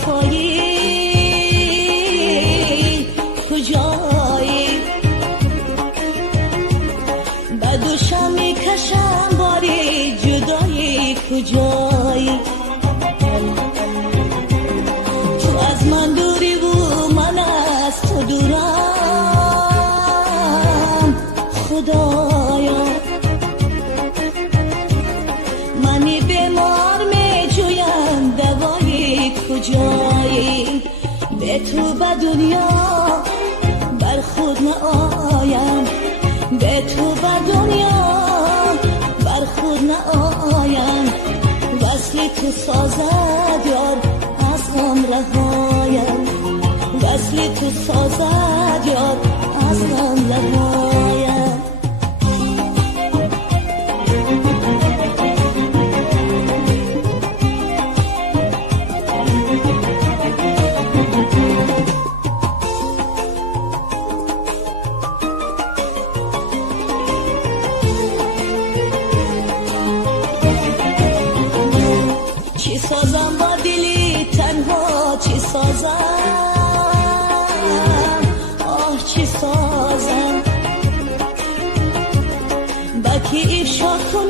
وفایی کجایی بدوشم میکشم باری جدایی کجایی تو از من دوری و من از تو دورم خدایا منی بیمار میجویم دوایی کجایی به تو به دنیا بر خود نآیم به تو به دنیا بر خود نآیم وصل تو سازد یار از غم رهایم وصل تو سازد یار از غم رهایم چی سازم با دلی تنها چی سازم آه چی سازم با کی افشا کنم